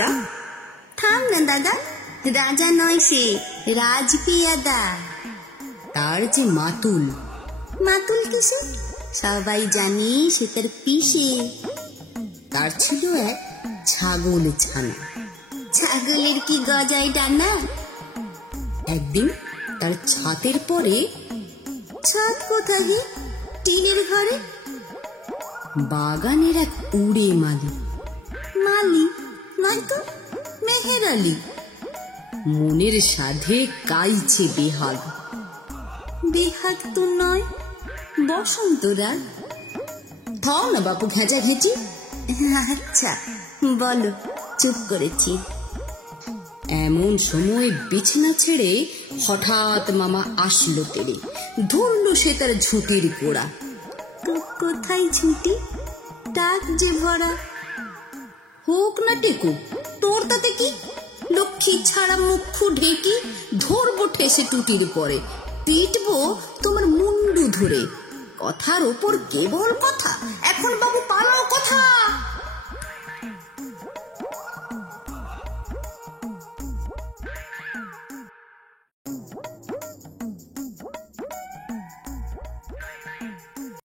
রাজা? থাম না দাদা, রাজা নয় সে, রাজপিয়াদা। তার যে মাতুল। মাতুল কিসে? সবাই জানি সে তার পিসে। তার ছিল এক ছাগল ছানা। ছাগলের কি গজায় ডানা? একদিন তার ছাতের পরে। ছাদ কোথায় গে? টিনের ঘরে? বাগানের এক উড়ে মালি। মালি নয় তো, মেহের আলী। মনের সাধে গাইছে বেহাল। বেহাগ তো নয়, বসন্ত রাগ। থাও না বাপু ঘেঁচা ঘেঁচি। আচ্ছা বলো, চুপ করেছি। এমন সময় বিছানা ছেড়ে হঠাৎ মামা আসলো তেড়ে, ধরলো সে তার ঝুঁটির গোড়া। তো কোথায় ঝুঁটি? টাক যে ভরা। হোক না টেকু, তোর তাতে কি? লক্ষ্মী ছাড়া মুখু ঢেকি ধরবো ঠেসে টুটির পরে, পিটবো তোমার মুন্ডু ধরে। কথার ওপর কেবল কথা, এখন বাবু পালাও কথা।